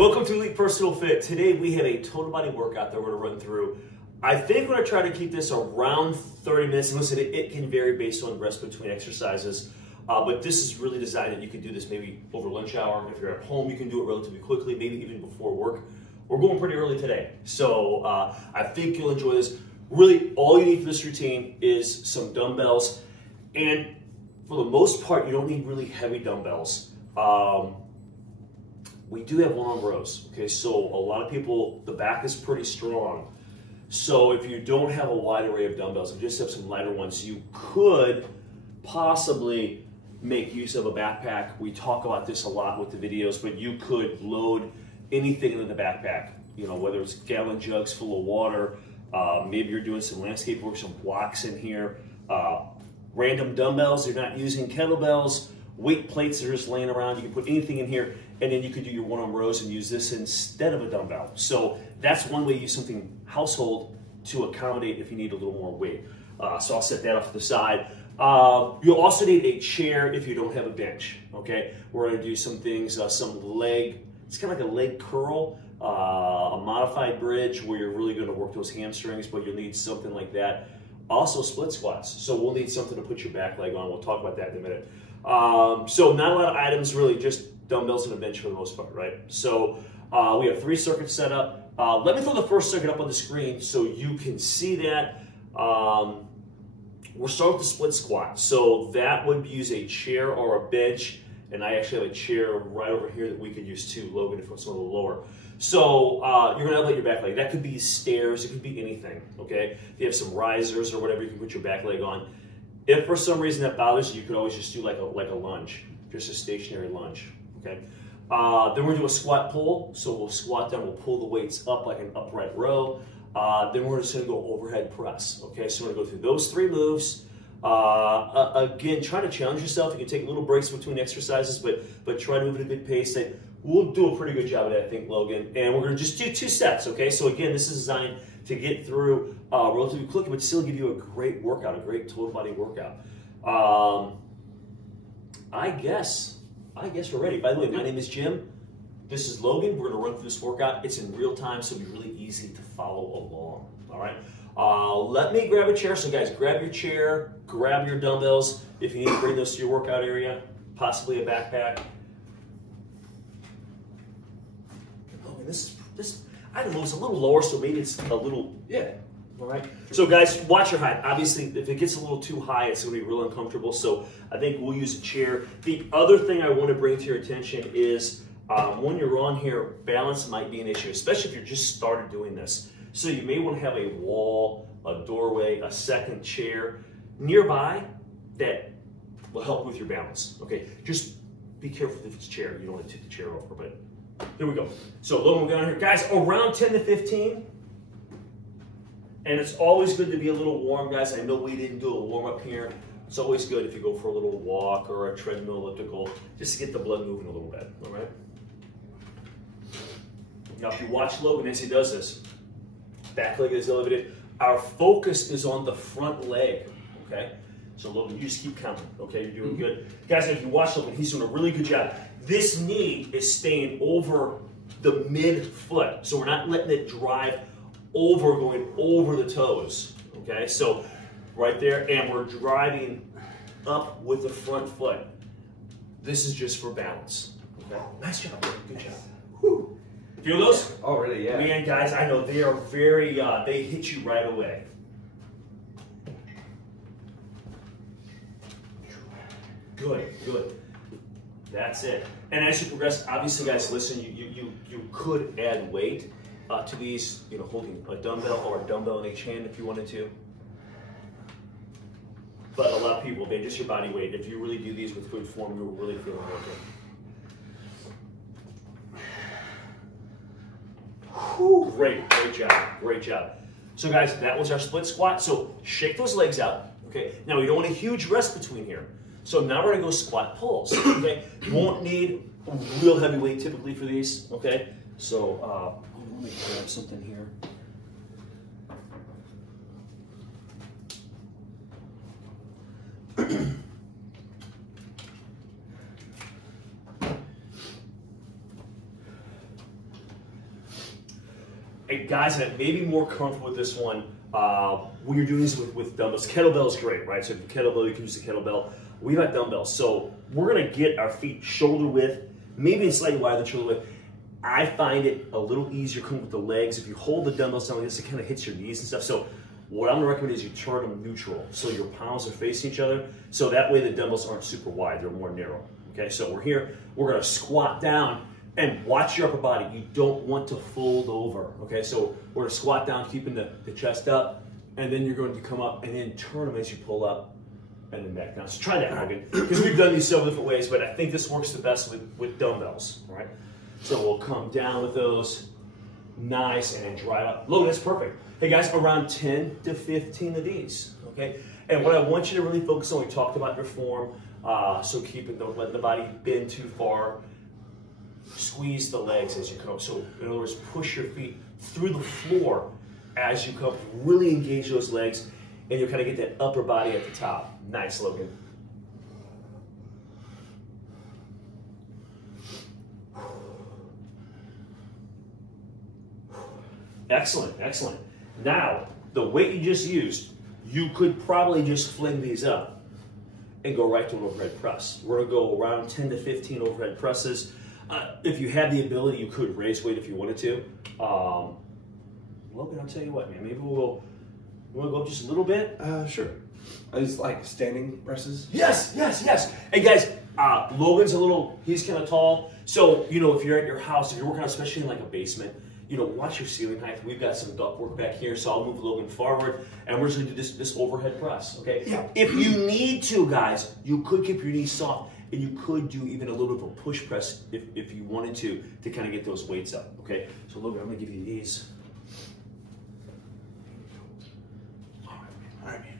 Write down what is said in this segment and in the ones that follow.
welcome to Elite Personal Fit. Today we have a total body workout that we're going to run through. I think we're going to try to keep this around 30 minutes. And listen, it can vary based on rest between exercises, but this is really designed that you can do this maybe over lunch hour. If you're at home, you can do it relatively quickly, maybe even before work. We're going pretty early today, so I think you'll enjoy this. Really, all you need for this routine is some dumbbells, and for the most part, you don't need really heavy dumbbells. We do have one-arm rows, okay? So a lot of people, the back is pretty strong. So if you don't have a wide array of dumbbells, if you just have some lighter ones, you could possibly make use of a backpack. We talk about this a lot with the videos, but you could load anything in the backpack, you know, whether it's gallon jugs full of water, maybe you're doing some landscape work, some blocks in here, random dumbbells, you're not using kettlebells, weight plates that are just laying around, you can put anything in here, and then you could do your one-arm rows and use this instead of a dumbbell. So that's one way to use something household to accommodate if you need a little more weight. So I'll set that off to the side. You'll also need a chair if you don't have a bench, okay? We're gonna do some things, some leg, it's kind of like a leg curl, a modified bridge where you're really gonna work those hamstrings, but you'll need something like that. Also split squats, so we'll need something to put your back leg on. We'll talk about that in a minute. So not a lot of items, really, just dumbbells and a bench for the most part, right? So we have 3 circuits set up. Let me throw the first circuit up on the screen so you can see that. We'll start with the split squat. So that would use a chair or a bench, and I actually have a chair right over here that we could use too, Logan, if it's a little lower. So you're gonna elevate your back leg. That could be stairs, it could be anything, okay? If you have some risers or whatever, you can put your back leg on. If for some reason that bothers you, you could always just do like a lunge, just a stationary lunge, okay? Then we're gonna do a squat pull. So we'll squat down, we'll pull the weights up like an upright row. Then we're just gonna go overhead press, okay? So we're gonna go through those 3 moves. Again, try to challenge yourself. You can take little breaks between exercises, but try to move at a good pace. We'll do a pretty good job of that, I think, Logan. And we're gonna just do 2 sets, okay? So again, this is designed to get through relatively quickly, but still give you a great workout, a great total body workout. I guess we're ready. By the way, my name is Jim. This is Logan. We're gonna run through this workout. It's in real time, so it'll be really easy to follow along, all right? Let me grab a chair. So guys, grab your chair, grab your dumbbells. If you need to bring those to your workout area, possibly a backpack. Logan, this I don't know, it's a little lower, so maybe it's a little, yeah. All right. So guys, watch your height. Obviously, if it gets a little too high, it's going to be real uncomfortable. So I think we'll use a chair. The other thing I want to bring to your attention is when you're on here, balance might be an issue, especially if you're just started doing this. So you may want to have a wall, a doorway, a second chair nearby that will help with your balance. Okay, just be careful if it's a chair. You don't want to tip the chair over, but there we go. So Logan, we're down here. Guys, around 10 to 15. And it's always good to be a little warm, guys. I know we didn't do a warm up here. It's always good if you go for a little walk or a treadmill elliptical, just to get the blood moving a little bit, all right? Now, if you watch Logan as he does this, back leg is elevated. Our focus is on the front leg, okay? So Logan, you just keep counting, okay? You're doing good. Guys, if you watch Logan, he's doing a really good job. This knee is staying over the mid-foot, so we're not letting it drive over, going over the toes, okay? So right there, and we're driving up with the front foot. This is just for balance, okay? Nice job, good job. Whew. Feel those? Oh, really, yeah. Man, guys, I know they are very, they hit you right away. Good, good. That's it. And as you progress, obviously, guys, listen, you could add weight to these, you know, holding a dumbbell or a dumbbell in each hand if you wanted to. But a lot of people, they just your body weight. If you really do these with good form, you're really feeling okay. Whew, great job, great job. So guys, that was our split squat. So shake those legs out, okay? Now we don't want a huge rest between here. So now we're gonna go squat pulls, okay? You won't need a real heavy weight typically for these, okay? So let me grab something here. And guys that may be more comfortable with this one, when you're doing this with dumbbells, kettlebell is great, right? So if you kettlebell, you can use the kettlebell. We've got dumbbells. So we're gonna get our feet shoulder width, maybe it's slightly wider than shoulder width. I find it a little easier coming with the legs. If you hold the dumbbells down like this, it kind of hits your knees and stuff. So what I'm gonna recommend is you turn them neutral. So your palms are facing each other. So that way the dumbbells aren't super wide, they're more narrow. Okay, so we're here, we're gonna squat down and watch your upper body. You don't want to fold over. Okay, so we're gonna squat down, keeping the chest up, and then you're going to come up and then turn them as you pull up and then back down. So try that, Logan, because we've done these several different ways, but I think this works the best with dumbbells, all right? So we'll come down with those, nice, and then drive up. Logan, that's perfect. Hey guys, around 10 to 15 of these, okay? And what I want you to really focus on, we talked about your form, so don't let the body bend too far. Squeeze the legs as you come. So in other words, push your feet through the floor as you come. Really engage those legs, and you'll kind of get that upper body at the top. Nice, Logan. Excellent, excellent. Now, the weight you just used, you could probably just fling these up and go right to an overhead press. We're gonna go around 10 to 15 overhead presses. If you have the ability, you could raise weight if you wanted to. Logan, I'll tell you what, man, maybe we'll go up just a little bit. Sure. It's like standing presses. Yes, yes, yes. And guys, Logan's he's kind of tall. So, you know, if you're at your house, if you're working out, especially in like a basement, you know, watch your ceiling height. We've got some duct work back here, so I'll move Logan forward, and we're just gonna do this overhead press, okay? Yeah. If you need to, guys, you could keep your knees soft, and you could do even a little bit of a push press if you wanted to kind of get those weights up, okay? So Logan, I'm gonna give you these. All right, man.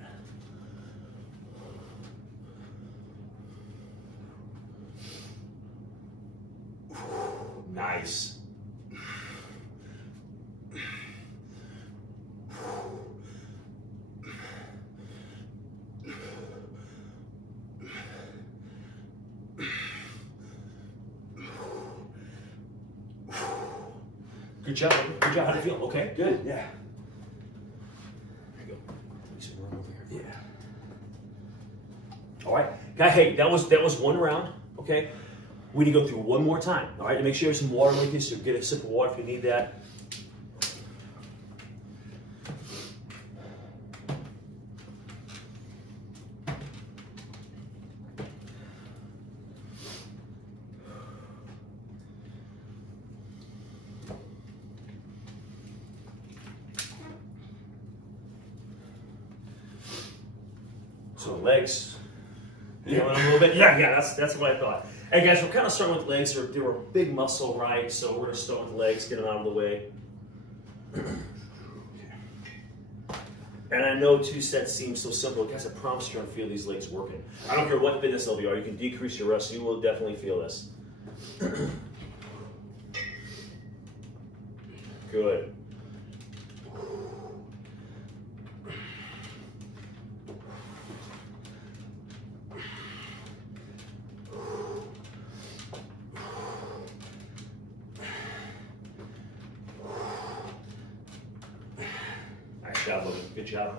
Nice. Good job. Good job. How do you feel? Okay. Good. Yeah. There you go. Some room over here. Yeah. All right, guy. Hey, that was one round. Okay, we need to go through one more time. All right, and make sure you have some water with you. So get a sip of water if you need that. So legs, you know, a little bit. Yeah, that's what I thought. And guys, we're kind of starting with legs. They're a big muscle, right? So we're gonna start with legs, get them out of the way. And I know 2 sets seem so simple. Guys, I promise you're gonna feel these legs working. I don't care what fitness level you are. You can decrease your rest. You will definitely feel this. Good. Nice job, Logan. Good job.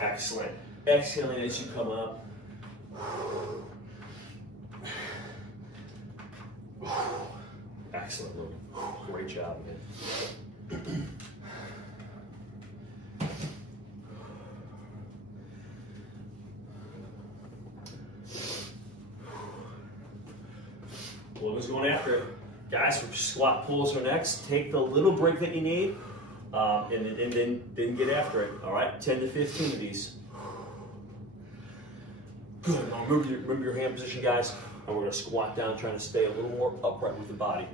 Excellent. Exhaling as you come up. Excellent, Logan. Great job, man. Logan's going after it. Guys, squat pulls are next. Take the little break that you need, and then get after it. All right, 10 to 15 of these. Good. Now remember your hand position, guys. And we're going to squat down, trying to stay a little more upright with the body.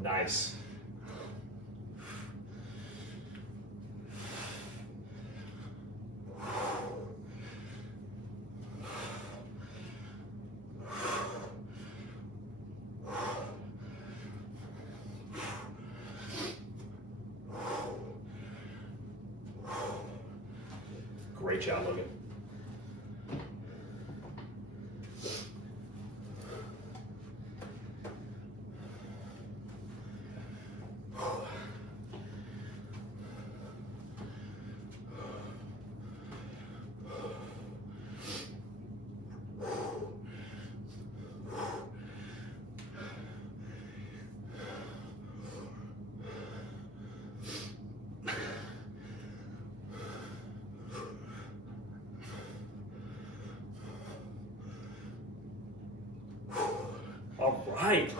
Nice. Great job, Logan. All right.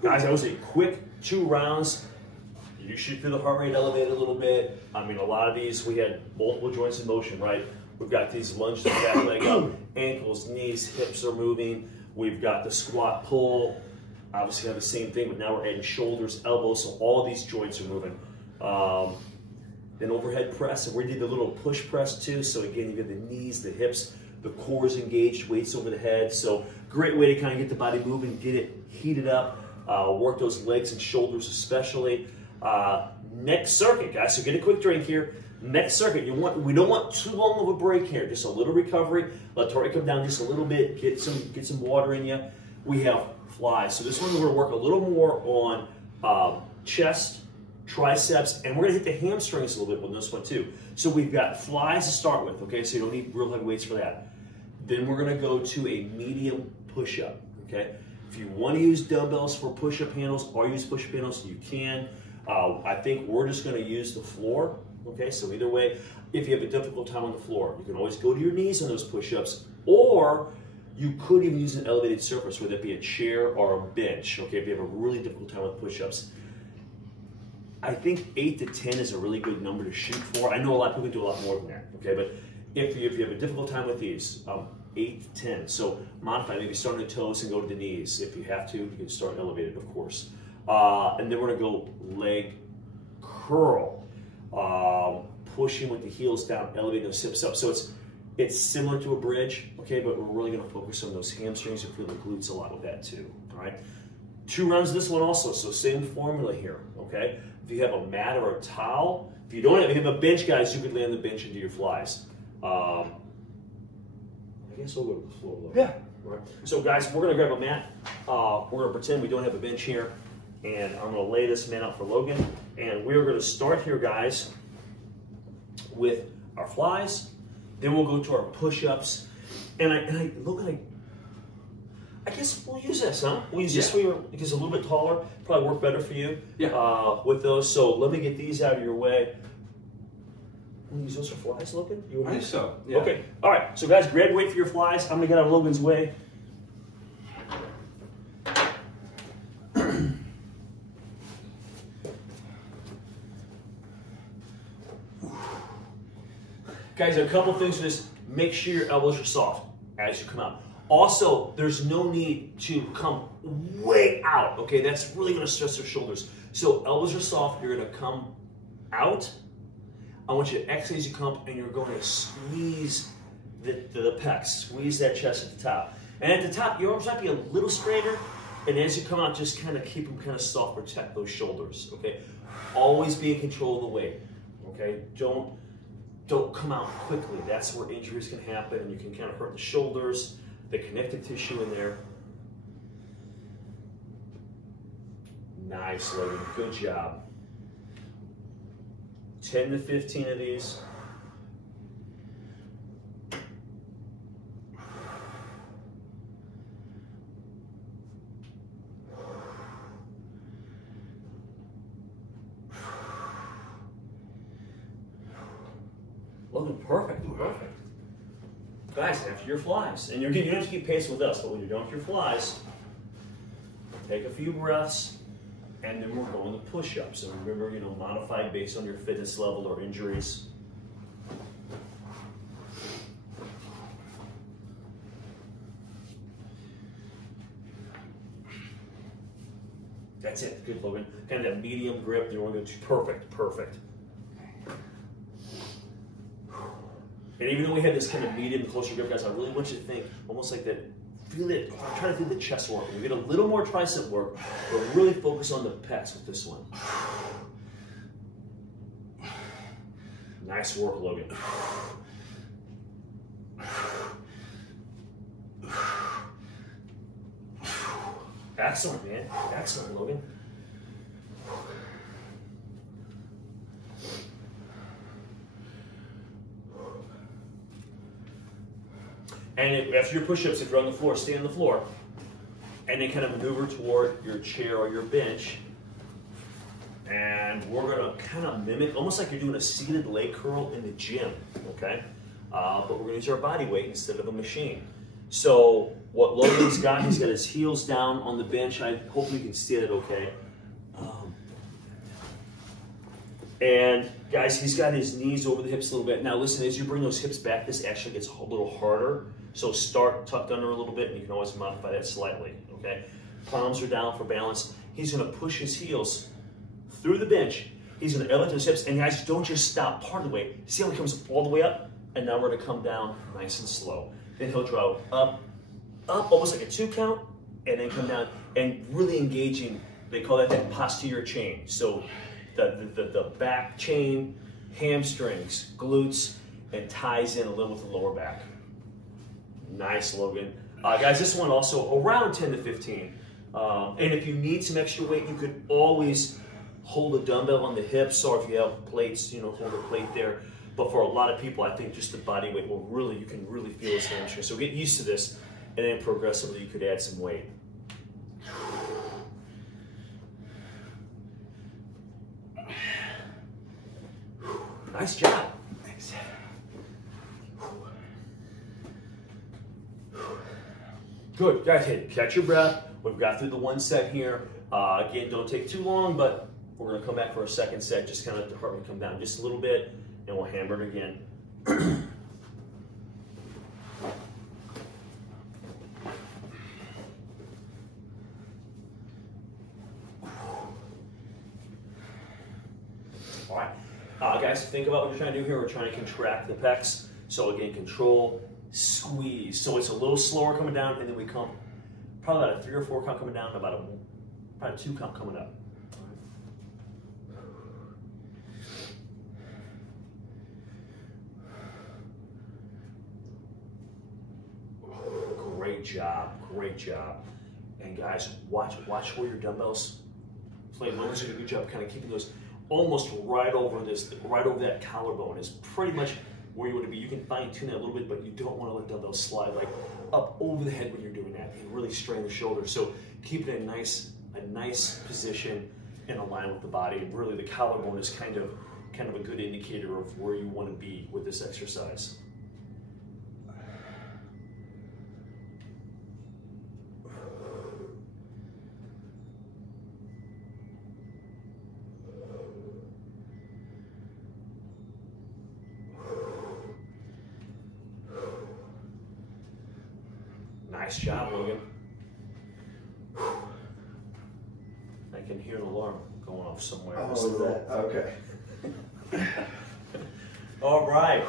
Guys, that was a quick 2 rounds. You should feel the heart rate elevated a little bit. I mean, a lot of these, we had multiple joints in motion, right? We've got these lunges, back leg up, ankles, knees, hips are moving. We've got the squat pull. Obviously have the same thing, but now we're adding shoulders, elbows, so all these joints are moving. Then overhead press, and we did the little push press too. So again, you get the knees, the hips, the core is engaged, weights over the head. So great way to kind of get the body moving, get it heated up, work those legs and shoulders especially. Next circuit, guys, so get a quick drink here. Next circuit, we don't want too long of a break here, just a little recovery. Let the heart come down just a little bit, get some water in you. We have flies. So this one we're gonna work a little more on chest, triceps, and we're gonna hit the hamstrings a little bit with this one too. So we've got flies to start with, okay? So you don't need real heavy weights for that. Then we're gonna go to a medium push-up, okay? If you wanna use dumbbells for push-up handles or use push-up handles, you can. I think we're just gonna use the floor, okay? So either way, if you have a difficult time on the floor, you can always go to your knees on those push-ups, or you could even use an elevated surface, whether it be a chair or a bench, okay? If you have a really difficult time with push-ups. I think 8 to 10 is a really good number to shoot for. I know a lot of people can do a lot more than that, okay? But if you have a difficult time with these, 8 to 10. So modify, maybe start on the toes and go to the knees. If you have to, you can start elevated, of course. And then we're gonna go leg curl. Pushing with the heels down, elevating those hips up. So it's similar to a bridge, okay? But we're really gonna focus on those hamstrings and feel the glutes a lot with that too, all right? 2 rounds of this one also, so same formula here, okay? If you have a mat or a towel, if you have a bench, guys, you could lay on the bench and do your flies. I guess we'll go to the floor a little. Yeah. Right. So guys, we're gonna grab a mat. We're gonna pretend we don't have a bench here, and I'm gonna lay this mat out for Logan. And we're gonna start here, guys, with our flies. Then we'll go to our push-ups. And I guess we'll use this, huh? We'll use this for you because it's a little bit taller. Probably work better for you with those. So let me get these out of your way. Want to use those for flies, Logan? I think so. Yeah. Okay. All right. So guys, grab weight for your flies. I'm gonna get out of Logan's way. Guys, a couple things for this. Make sure your elbows are soft as you come out. Also, there's no need to come way out, okay? That's really gonna stress your shoulders. So elbows are soft, you're gonna come out. I want you to exhale as you come, and you're going to squeeze the pecs, squeeze that chest at the top. And at the top, your arms might be a little straighter, and as you come out, just kind of keep them kind of soft, protect those shoulders, okay? Always be in control of the weight, okay? Don't come out quickly. That's where injuries can happen, and you can kind of hurt the shoulders, the connective tissue in there. Nice, Logan. Good job. 10 to 15 of these. Logan, perfect. Guys, after your flies, and you don't have to keep pace with us, but when you're done with your flies, take a few breaths, and then we're going to push-ups. And remember, modify based on your fitness level or injuries. That's it. Good, Logan. Kind of that medium grip. You're going to go to perfect. And even though we had this kind of medium, closer grip, guys, I really want you to think almost like that. Feel it. Try to feel the chest work. We get a little more tricep work, but really focus on the pecs with this one. Nice work, Logan. Excellent, man. Excellent, Logan. And after your push-ups, if you're on the floor, stay on the floor. And then kind of maneuver toward your chair or your bench. And we're gonna kind of mimic, almost like you're doing a seated leg curl in the gym, okay? But we're gonna use our body weight instead of a machine. So what Logan's got, he's got his heels down on the bench. I hope you can see it okay. And guys, he's got his knees over the hips a little bit. Now listen, as you bring those hips back, this actually gets a little harder. So start tucked under a little bit, and you can always modify that slightly, okay? Palms are down for balance. He's gonna push his heels through the bench. He's gonna elevate those hips, and guys, don't just stop part of the way. See how he comes all the way up? And now we're gonna come down nice and slow. Then he'll draw up, almost like a 2 count, and then come down, and really engaging, they call that posterior chain. So the back chain, hamstrings, glutes, and ties in a little with the lower back. Nice, Logan. Guys, this one also around 10 to 15. And if you need some extra weight, you could always hold a dumbbell on the hips, or if you have plates, hold a plate there. But for a lot of people, I think just the body weight will really, you can really feel his hamstring. So get used to this, and then progressively you could add some weight. Nice job. Thanks. Good, guys, hey, catch your breath. We've got through the 1 set here. Again, don't take too long, but we're gonna come back for a 2nd set. Just kind of let the heart rate come down just a little bit, and we'll hammer it again. All right, guys, think about what you're trying to do here. We're trying to contract the pecs. So again, control, squeeze. So it's a little slower coming down, and then we come probably about a 3 or 4 count coming down, about probably a 2 count coming up. Great job, great job. And guys, watch where your dumbbells play. Logan's doing a good job kind of keeping those almost right over that collarbone is pretty much where you want to be. You can fine tune that a little bit, but you don't want to let dumbbells slide like up over the head when you're doing that and really strain the shoulders. So keep it in a nice position and align with the body. And really the collarbone is kind of a good indicator of where you want to be with this exercise. Nice job, Logan. I can hear an alarm going off somewhere. Oh, is that? Okay. All right.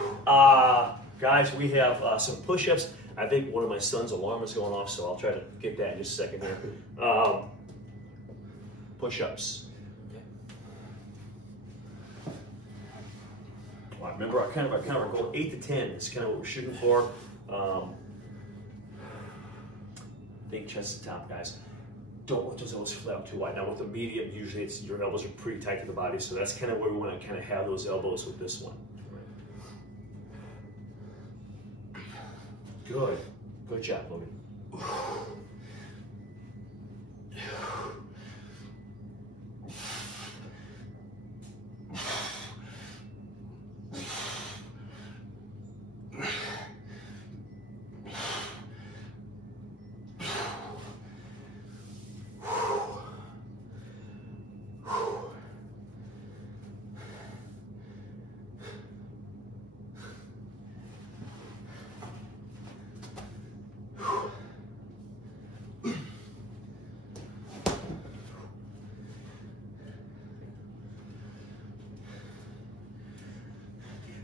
Guys, we have some push-ups. I think one of my son's alarm is going off, so I'll try to get that in just a second here. Push-ups. Well, remember, our kind of our goal, 8 to 10 is kind of what we're shooting for. Big chest to top, guys. Don't let those elbows flare out too wide. Now with the medium, usually your elbows are pretty tight to the body, so that's kind of where we want to kind of have those elbows with this one. Good. Good job, Logan.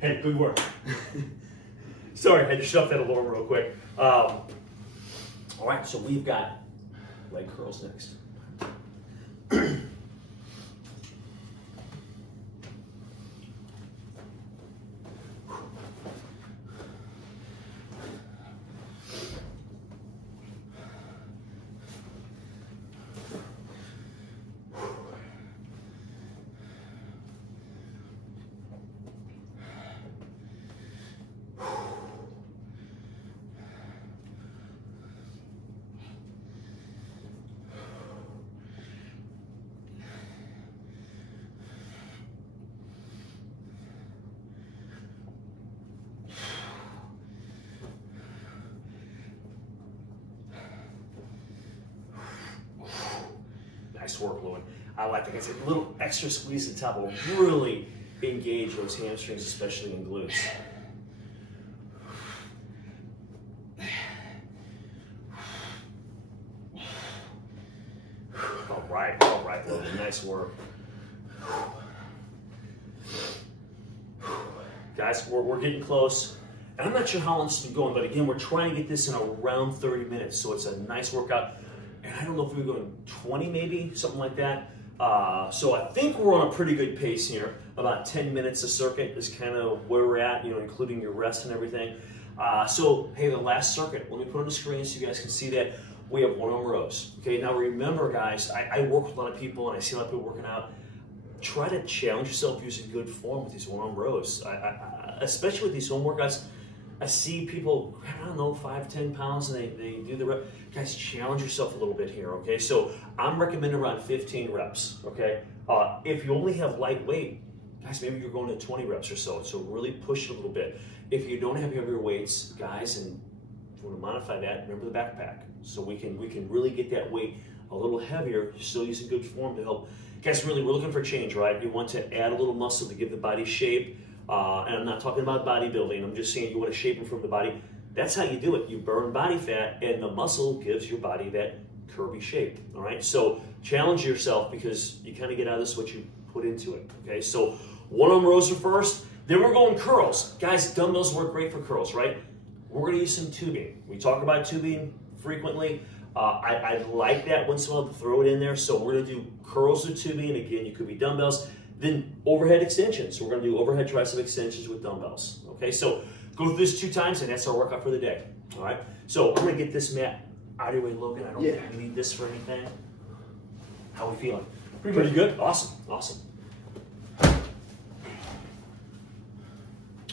Hey, good work. Sorry, I had to shut that alarm real quick. All right, so we've got leg curls next. Nice work, Lewin. I like that. It's a little extra squeeze at the top will really engage those hamstrings, especially in glutes. All right, Lewin. Nice work. Guys, we're getting close. And I'm not sure how long this is going, but again, we're trying to get this in around 30 minutes, so it's a nice workout. And I don't know if we were going 20 maybe, something like that. So I think we're on a pretty good pace here. About 10 minutes a circuit is kind of where we're at, you know, including your rest and everything. So, hey, the last circuit, let me put it on the screen so you guys can see that. We have one-arm rows. Okay, now remember, guys, I work with a lot of people and I see a lot of people working out. Try to challenge yourself using good form with these one-arm rows. Especially with these home workouts, I see people, I don't know, 5, 10 pounds, and they do the rep. Guys, challenge yourself a little bit here, okay? So I'm recommending around 15 reps, okay? If you only have light weight, guys, maybe you're going to 20 reps or so. So really push it a little bit. If you don't have heavier weights, guys, and if you want to modify that, remember the backpack. So we can really get that weight a little heavier, still using good form to help. Guys, really, we're looking for change, right? You want to add a little muscle to give the body shape. And I'm not talking about bodybuilding. I'm just saying you want to shape from the body. That's how you do it. You burn body fat, and the muscle gives your body that curvy shape, all right? So challenge yourself because you kind of get out of this what you put into it, okay? So one-arm rows are first. Then we're going curls. Guys, dumbbells work great for curls, right? We're going to use some tubing. We talk about tubing frequently. I like that once in a while to throw it in there. So we're going to do curls with tubing. Again, you could be dumbbells. Then overhead extensions. So we're going to do overhead tricep extensions with dumbbells. Okay, so go through this 2 times, and that's our workout for the day. All right. So I'm going to get this mat out of your way, Logan. I don't think we need this for anything. How are we feeling? Pretty good. Awesome. Awesome.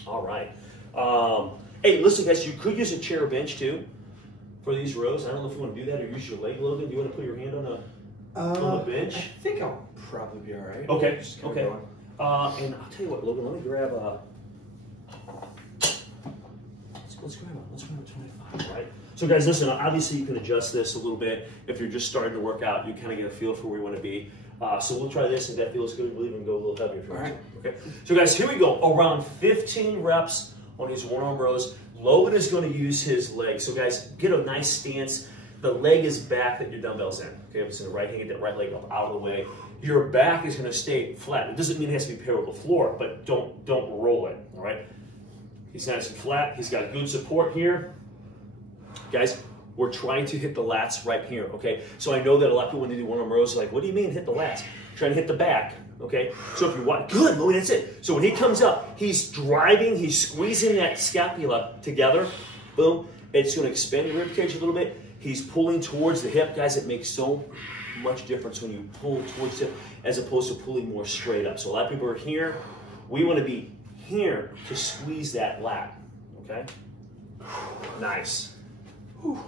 All right. Hey, listen, guys. You could use a chair or bench too for these rows. I don't know if you want to do that or use your leg, Logan. Do you want to put your hand on the bench? I think I'll probably be all right. Okay. Just kinda Okay. going. And I'll tell you what, Logan. Let me grab a. Let's grab a 25. Right. So, guys, listen. Obviously, you can adjust this a little bit if you're just starting to work out. You kind of get a feel for where you want to be. So we'll try this. If that feels good, we'll even go a little heavier. If you want to. Okay. So, guys, here we go. Around 15 reps on these one-arm rows. Logan is going to use his leg. So, guys, get a nice stance. The leg is back that your dumbbell's in. Okay, if it's in the right hand, get that right leg up out of the way. Your back is going to stay flat. It doesn't mean it has to be parallel to the floor, but don't roll it. All right. He's nice and flat. He's got good support here. Guys, we're trying to hit the lats right here. Okay. So I know that a lot of people when they do one-arm rows are like, "What do you mean hit the lats?" Trying to hit the back. Okay. So if you want, good, Louis, that's it. So when he comes up, he's driving, he's squeezing that scapula together. Boom. It's going to expand your rib cage a little bit. He's pulling towards the hip. Guys, it makes so much difference when you pull towards the hip as opposed to pulling more straight up. So a lot of people are here. We want to be here to squeeze that lat. Okay? Nice. Whew.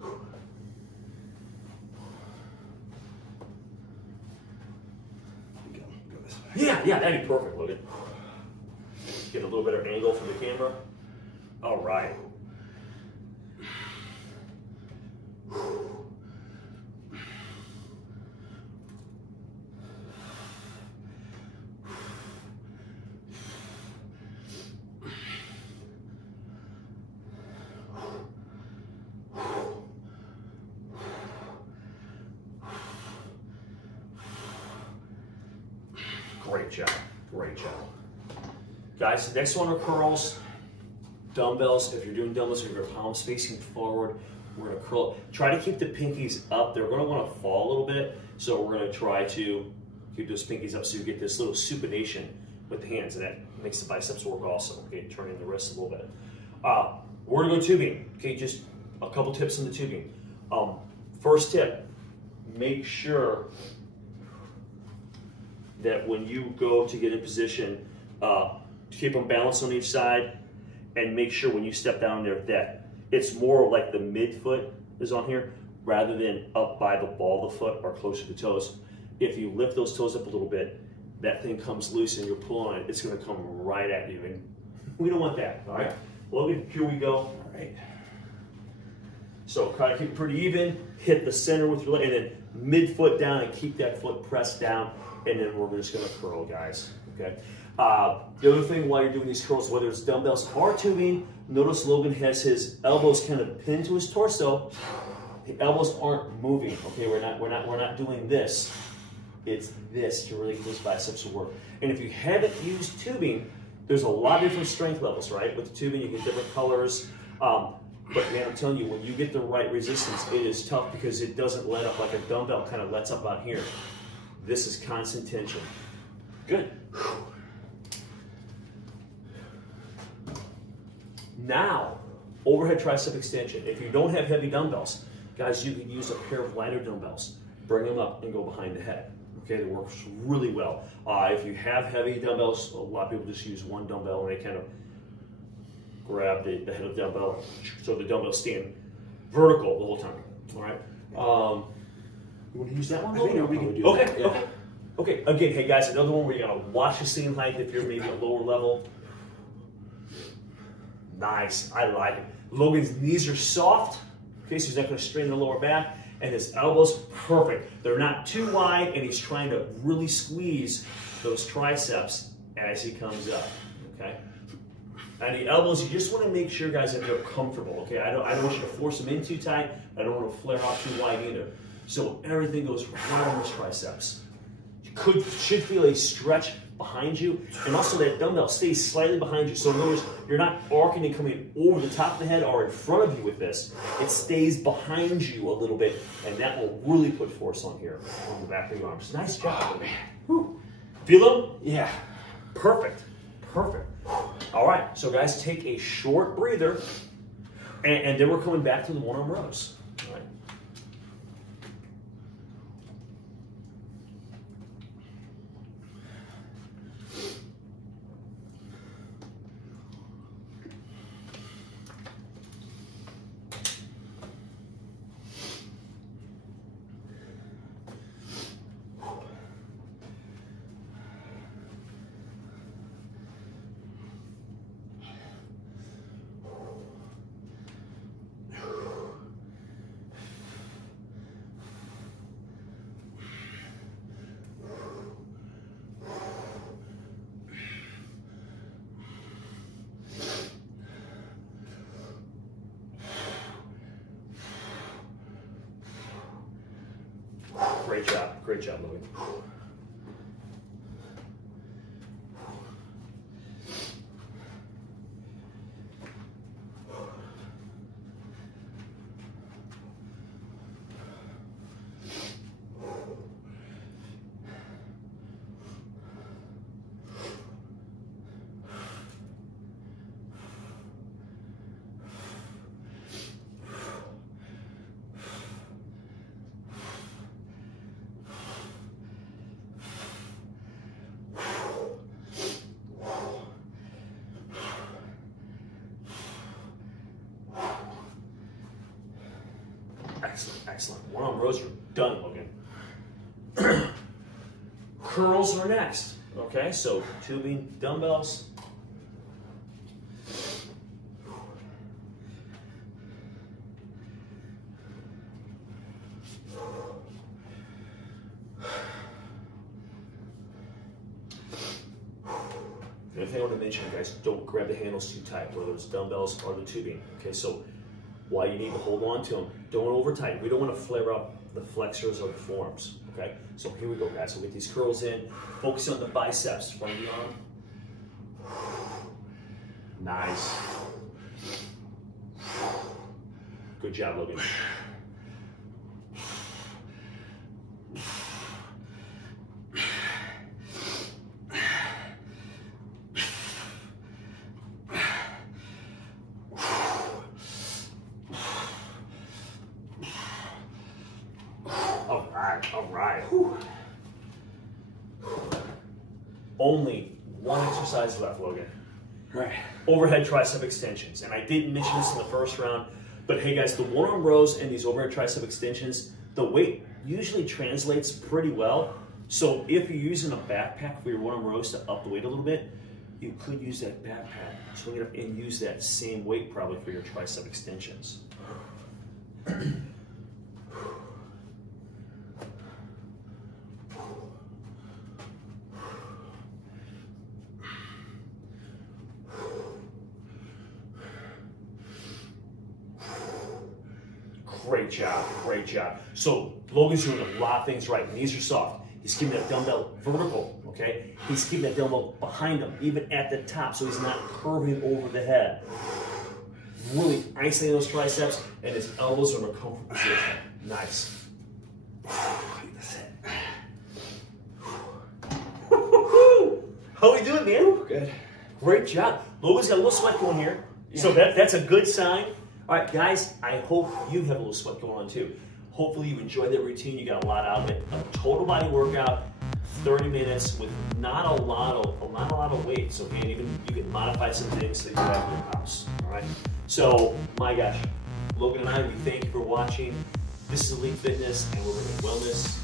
Go this way. Yeah, that'd be perfect, Logan. Get a little better angle from the camera. All right. Great job. Great job. Guys, the next one are curls. Dumbbells. If you're doing dumbbells with your palms facing forward, we're going to curl. Try to keep the pinkies up. They're going to want to fall a little bit. So we're going to try to keep those pinkies up so you get this little supination with the hands. And that makes the biceps work also. Okay, turning the wrists a little bit. We're going to go tubing. Okay, just a couple tips on the tubing. First tip, make sure that when you go to get in position, to keep them balanced on each side, and make sure when you step down there that it's more like the midfoot is on here rather than up by the ball of the foot or closer to the toes. If you lift those toes up a little bit, that thing comes loose and you're pulling it, it's going to come right at you. And we don't want that, all right? Logan, here we go. All right. So kind of keep it pretty even, hit the center with your leg, and then mid-foot down and keep that foot pressed down, and then we're just gonna curl, guys, okay? The other thing while you're doing these curls, whether it's dumbbells or tubing, notice Logan has his elbows kind of pinned to his torso. The elbows aren't moving, okay? We're not doing this. It's this to really get those biceps to work. And if you haven't used tubing, there's a lot of different strength levels, right? With the tubing, you get different colors. But man, I'm telling you, when you get the right resistance, it is tough because it doesn't let up like a dumbbell kind of lets up out here. This is constant tension. Good. Now, overhead tricep extension. If you don't have heavy dumbbells, guys, you can use a pair of lighter dumbbells. Bring them up and go behind the head. Okay, that works really well. If you have heavy dumbbells, a lot of people just use one dumbbell and they kind of grab the head of the dumbbell so the dumbbell stand vertical the whole time. All right. You want to use that one? I think we can do okay, that. Yeah. Okay. Again, hey guys, another one where you gotta watch the ceiling height if you're maybe at lower level. Nice, I like it. Logan's knees are soft, okay, so he's not gonna strain the lower back, and his elbows, perfect. They're not too wide, and he's trying to really squeeze those triceps as he comes up, okay? And the elbows, you just wanna make sure, guys, that they're comfortable, okay? I don't want you to force them in too tight, I don't wanna flare out too wide either. So everything goes right on those triceps. You should feel a stretch behind you, and also that dumbbell stays slightly behind you. So notice you're not arcing and coming over the top of the head or in front of you with this. It stays behind you a little bit, and that will really put force on here, on the back of your arms. Nice job. Whew. Feel them? Yeah. Perfect. Perfect. All right, so guys, take a short breather, and then we're coming back to the one-arm rows. All right. Great job, Logan. Excellent, excellent. One-arm rows are done, Logan. Curls are next. Okay, so tubing, dumbbells. The other thing I want to mention, guys, don't grab the handles too tight, whether it's dumbbells or the tubing. Okay, so why you need to hold on to them. Don't over tighten. We don't want to flare up the flexors or the forearms. Okay, so here we go, guys. So we'll get these curls in. Focus on the biceps from the arm. Nice. Good job, Logan. All right. Whew. Only one exercise left, Logan. Right. Overhead tricep extensions. And I didn't mention this in the first round, but hey guys, the one-arm rows and these overhead tricep extensions, the weight usually translates pretty well. So if you're using a backpack for your one-arm rows to up the weight a little bit, you could use that backpack, swing it up, and use that same weight probably for your tricep extensions. Great job, great job. So Logan's doing a lot of things right. Knees are soft. He's keeping that dumbbell vertical, okay? He's keeping that dumbbell behind him, even at the top, so he's not curving over the head. Really isolating those triceps, and his elbows are in a comfortable position. Nice. That's it. How are we doing, man? Good. Great job. Logan's got a little sweat going here, so that's a good sign. All right, guys, I hope you have a little sweat going on too. Hopefully you enjoyed that routine. You got a lot out of it. A total body workout, 30 minutes with not a lot of weights. Okay, and even you can modify some things that you have in your house. All right. So my gosh, Logan and I, we thank you for watching. This is Elite Fitness, and we're bringing wellness